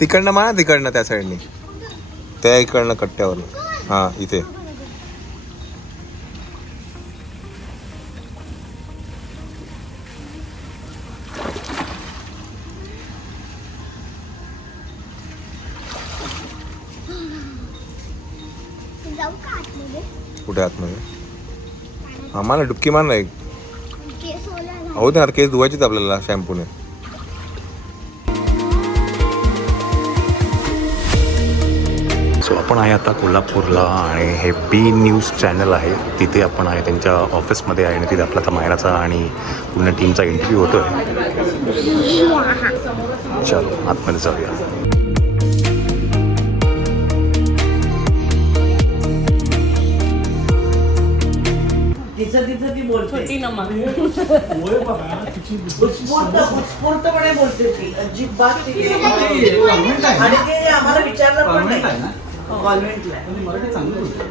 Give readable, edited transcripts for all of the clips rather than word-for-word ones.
तिकडनं मारा, तिकडनं त्या साईडनी, त्या इकडनं कट्ट्यावर. हा इथे कुठे आतमध्ये. आम्हाला डुबकी मार ना एक. हो ना, केस धुवायचीच आपल्याला शॅम्पूने. सो आपण आहे आता कोल्हापूरला आणि हे बी न्यूज चॅनल आहे तिथे आपण आहे, त्यांच्या ऑफिसमध्ये आहे आणि तिथे आपला मायराचा आणि पूर्ण टीमचा इंटरव्ह्यू होतो आहे. चलो आतमध्ये जाऊया. तिचं ती बोलते उत्स्फूर्तपणे बोलते ती, अजिबात. आणि ते आम्हाला विचारलं पण नाही. कॉन्व्हेंटला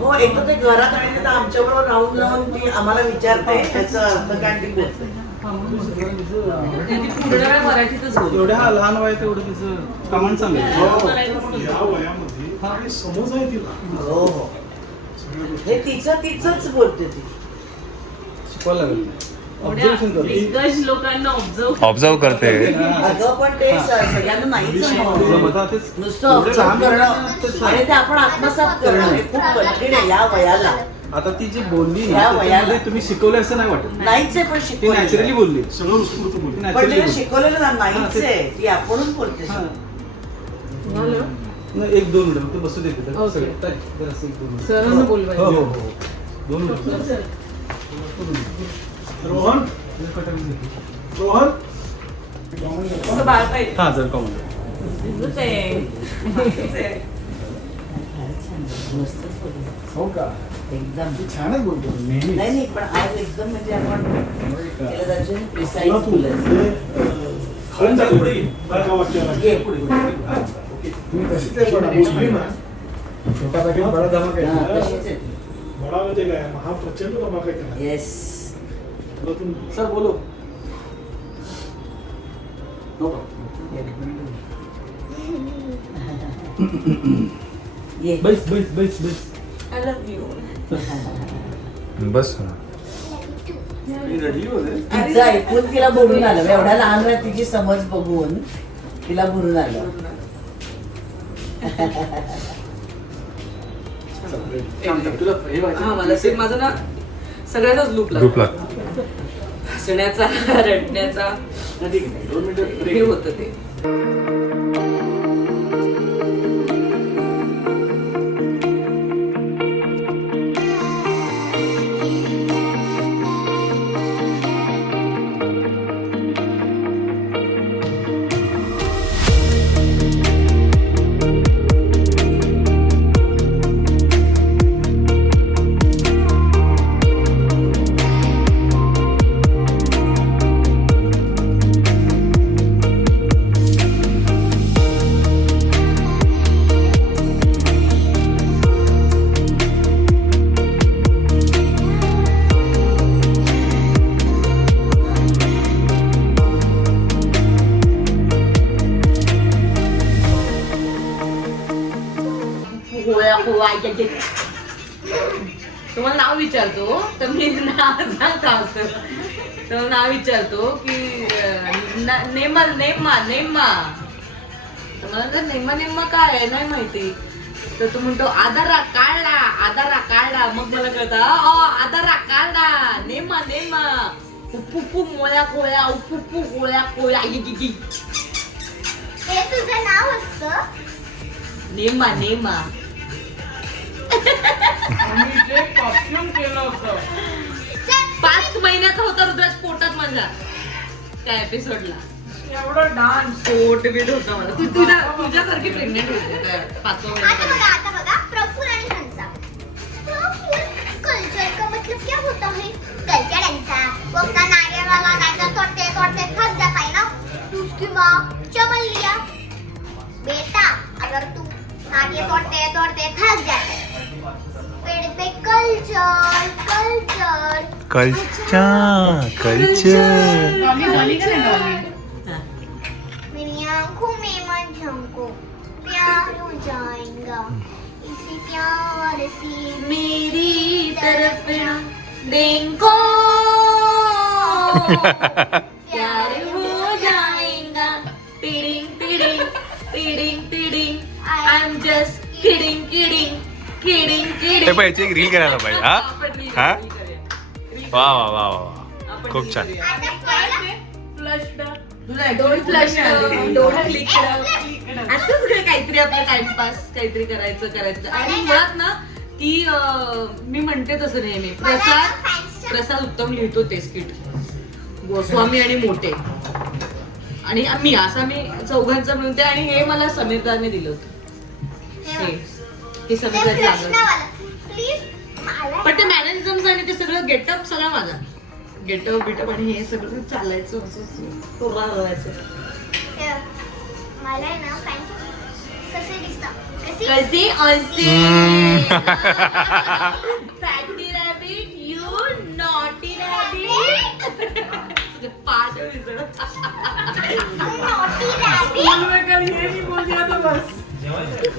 हो, एक तर ते घरात आणि तर आमच्याबरोबर राहून राहून ती आम्हाला विचारते त्याचा अर्थ काय ती बोलते. मराठीतच बोलते. एवढ्या लहान वयात एवढं तिचं कमांड सांगेल. हो हो, हे तिचंच बोलते ती. शिकवायला लागेल. दिग्गज लोकांना ऑब्झर्व करते. अगं पण ते सगळ्यांना नाहीच नुसतं एवढं ऑब्झर्व लहान करणं मुलांना आणि ते आपण आत्मसात करणं हे खूप कठीण आहे या वयाला. आता ती जी बोलली या ना, वयाला. त्याच्यामध्ये तुम्ही शिकवले असं नाही वाटत. नाहीच आहे पण ती शिकवलेलं. नॅचरली बोलली, सगळं उत्स्फूर्त बोलली. पण नॅचरली तिला शिकवलेलं नाहीच आहे, ती आपणच बोलते. एक दोन मिनिट फक्त बसू देते. Okay. जरासं एक दोन मिनिट. सरांना बोलवायचं. हो हो हो, दोन मिनिट. रोहन रोहन बाळ पाहिजे. हा जर कॉमन हो का, एकदम छानच बोलतो नेहमी. नाही पण आज एकदम म्हणजे आपण केलं जायचं प्रिसाईज बोलायचं. ये पुढे. तुम्ही तशीच आहे, बडा बोलली ना, छोटा पॅकेट बडा धमाका हा, आहे. तशीच आहे. बडा म्हणजे काय, महाप्रचंड धमाका केला. येस. सर बोलो. ये. बस बस बस बस. I love you. Bus ready हो रे. तिचं ऐकून तिला बोलून आलं, एवढ्या लहान वयात तिची समज बघून तिला बोलून आलं. तुला हे हा, मला ते माझं ना सगळ्याचाच लूप ग्रुप लागतो. हसण्याचा, रडण्याचा ठीक आहे, 2 मिनिटं हे होतं ते. तुम्हाला नाव विचारतो तर मी नाव सांगता असं. तर नाव विचारतो की नेमा नेमा नेमा. तर मला तर नेमा नेमा काय आहे नाही माहिती. तर तो म्हणतो आधारा काढला. मग मला कळतं आधारा काढला, नेमा नेमा, उप्पू मोळ्या कोळ्या, उप्पू कोळ्या कोळ्या. हे तुझं नाव असतं? नेमा नेमा. कॉस्ट्युम केलं होतं. 5 महिन्याचा होता रुद्राज पोटात माझ्या त्या एपिसोडला. एवढा डान्स पोट बीट होता मला. तुझ्यासारखी प्रेग्नेंट होती त्या 5व्या आता महिन्यात. बघा प्रफुल आणि हंसा. प्रफुल कल्चर का मतलब क्या होता है? कल्चर ऐसा वो अपना नारियल वाला गाजर तोड़ते तोड़ते थक जाता है ना, तो उसकी माँ चबल लिया, बेटा अगर तू नारियल तोड़ते तोड़ते थक जाते पेड़ पे कल्चर कल्चर कल्चर मेरी आंखों मैं मत झमको प्यार हो जाएगा इसी प्यार से मेरी तरफ देखो प्यार हो जाएगा tiding tiding tiding tiding I am just kidding kidding kidding ते किडिंग पण याची एक रील करायला पाहिजे हा हा वा वा वा वा खूप छान डोंट फ्लश डोंट क्लिक असंच काहीतरी आपलं टाइमपास काहीतरी करायचं आणि मुळात ना ती मी म्हणते तसं नेहमी प्रसाद उत्तम लिहितो ते स्किट गोस्वामी आणि मोठे आणि मी असं मी चौघांचं म्हणते आणि हे मला समीरदाने दिलं होतं हे समीरदाने लागलं पण ते मॅनरिझम्स आणि ते सगळं गेटअप सगळं माझा गेटअप बिटअप आणि हे सगळं चालायचं असं व्हायचं मला आहे ना कसे दिसतात कसे असे fatty rabbit you naughty rabbit पाठ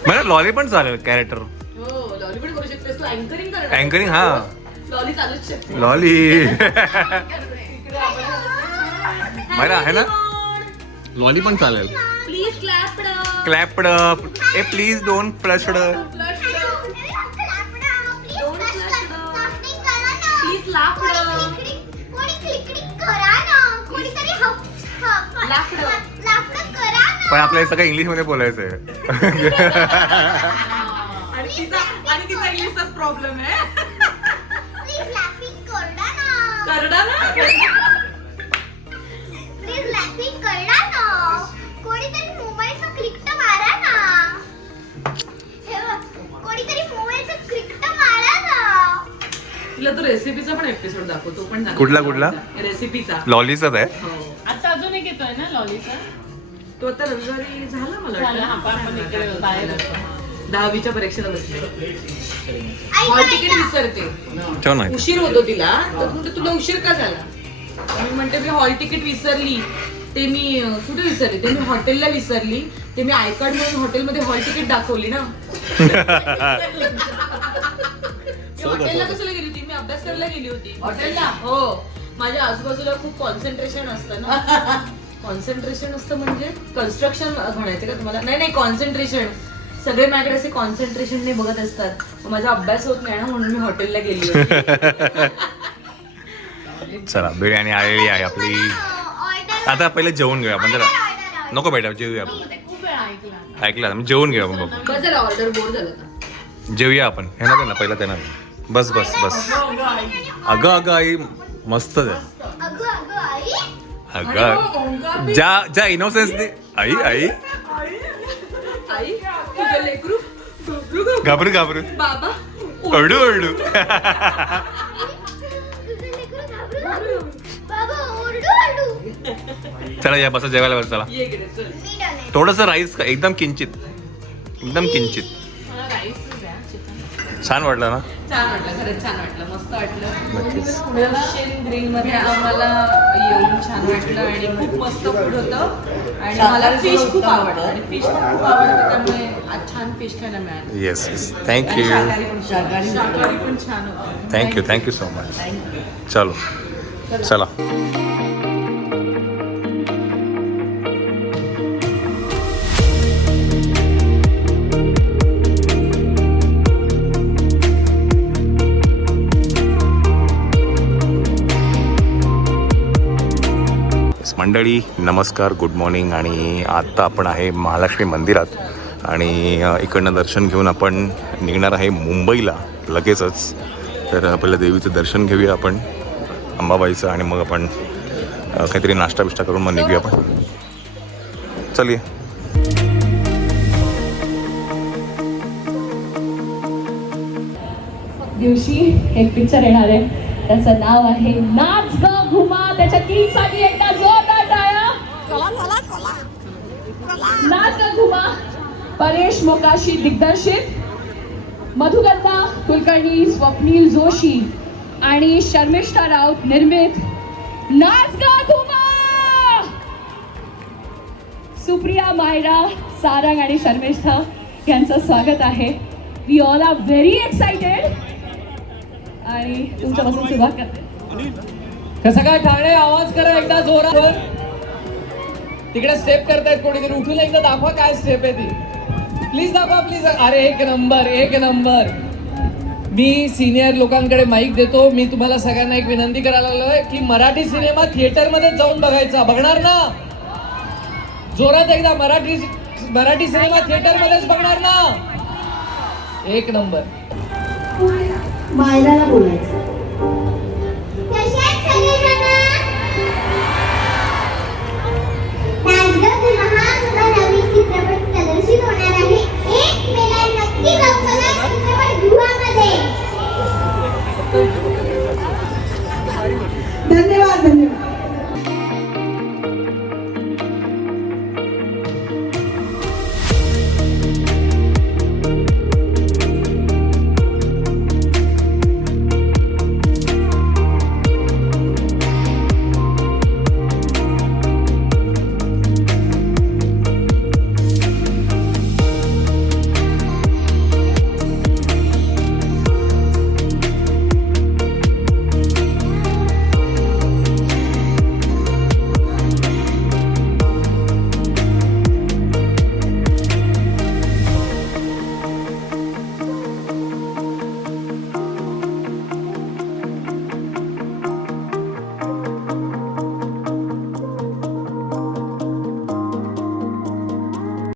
मला लॉली पण चालेल कॅरेक्टर हो लॉली पण करू शकतेस तू अँकरिंग कर अँकरिंग हा लॉली चालूच शकते लॉली मला आहे ना लॉली पण चालेल please clap clapped a please don't flushed please laugh पण आपल्याला हे सगळं इंग्लिश मध्ये बोलायचं आहे आणि तिचा इंग्लिशचाच प्रॉब्लेम आहे करडा ना प्लीज लॅफिंग करडा ना कोणीतरी मोबाईलचा क्लिक मारा ना हे बघ, कोणीतरी मोबाईलचा क्लिक मारा ना तिला तो रेसिपीचा पण एपिसोड दाखवतो पण कुठला रेसिपीचा लॉलीचाच आहे हो आता अजून एक येतोय ना लॉलीचा तो आता रविवारी झाला मला झाला, आपण इकडे बाहेर वाटतं 10वीच्या परीक्षेला बसले आई हॉल काय तिकीट ना? विसरते छान आहे उशीर होतो तिला तर म्हणते तुला उशीर का झाला मी म्हणते मी हॉल तिकीट विसरली ते मी कुठे विसरली ते मी हॉटेलला विसरली ते मी आय कार्ड म्हणून हॉटेलमध्ये हॉल तिकीट दाखवली ना हॉटेलला कशाला गेली होती मी अभ्यास करायला गेली होती हॉटेलला हो माझ्या आजूबाजूला खूप कॉन्सन्ट्रेशन असतं ना कॉन्सन्ट्रेशन असतं म्हणजे कन्स्ट्रक्शन म्हणायचं का तुम्हाला नाही कॉन्सन्ट्रेशन सगळे माझ्याकडे असे कॉन्सन्ट्रेशनने बघत असतात मग माझा अभ्यास होत नाही ना म्हणून मी हॉटेलला गेली होती चला बिर्याणी आलेली आहे आपली आता पहिले जेवून घेऊया आपण जरा नको बेटा जेवूया आपण खूप वेळा ऐकला ऐकलं मी जेवून घेऊया आपण बघू बस झालं ऑर्डर बोर झालं का जेवूया आपण हे ना ना पहिला त्यांना बस बस बस अगं अगं आई मस्त आहे अगं अगं आई अगं ज्या इनोसेन्स आई आई आई तुझं लेकरू घाबरू घाबरू बाबा ओरडू ओरडू तुझं लेकरं घाबरू बाबा ओरडू ओरडू चला या बसा जेवायला बस चला ये गेले चल मी डन आहे थोडस राईस का एकदम किंचित मला राईसच द्या चिकन छान वाटलं ना छान वाटलं खरंच छान वाटलं मस्त वाटलं नक्कीच ओशियन ग्रीन मध्ये आम्हाला येऊन छान वाटलं आणि खूप मस्त फूड होतं आणि मला फिश खूप आवडतं आणि फिश पण खूप आवडतं त्यामुळे आज छान फिश खायला मिळालं येस येस थँक्यू शाकाहारी पण छान होतं थँक्यू सो मच चलो चला मंडळी नमस्कार गुड मॉर्निंग आणि आत्ता आपण आहे महालक्ष्मी मंदिरात आणि इकडनं दर्शन घेऊन आपण निघणार आहे मुंबईला लगेचच तर पहिलं देवीचं दर्शन घेऊया आपण अंबाबाईचं आणि मग आपण काहीतरी नाश्ता बिष्टा करून मग निघूया आपण चलिये दिवशी एक पिक्चर येणार आहे त्याचं नाव आहे नाच ग घुमा त्याच्या टीमसाठी एकदा जोरदार टाळ्या नाच ग घुमा परेश मोकाशी दिग्दर्शित मधुगंधा कुलकर्णी स्वप्नील जोशी आणि शर्मिष्ठा राऊत निर्मित नाच ग घुमा सुप्रिया, मायरा, सारंग आणि शर्मिष्ठा यांचं स्वागत आहे. We all are very excited आणि तुमच्यापासून सुरुवात करते. कसं काय ठाणे, आवाज करा एकदा जोरावर. तिकडे स्टेप करतायत कोणीतरी, उठून एकदा दाखवा काय स्टेप आहे ती. प्लीज दाखवा प्लीज. अरे एक नंबर, एक नंबर. मी सिनियर लोकांकडे माईक देतो. मी तुम्हाला सगळ्यांना एक विनंती करायला लागलोय की मराठी सिनेमा थिएटरमध्ये जाऊन बघायचा. बघणार ना? जोरात एकदा. मराठी सिनेमा थिएटरमध्येच बघणार ना? एक नंबर. मायराला बोलायचं. कशात सगळेजण? नाच गं घुमा.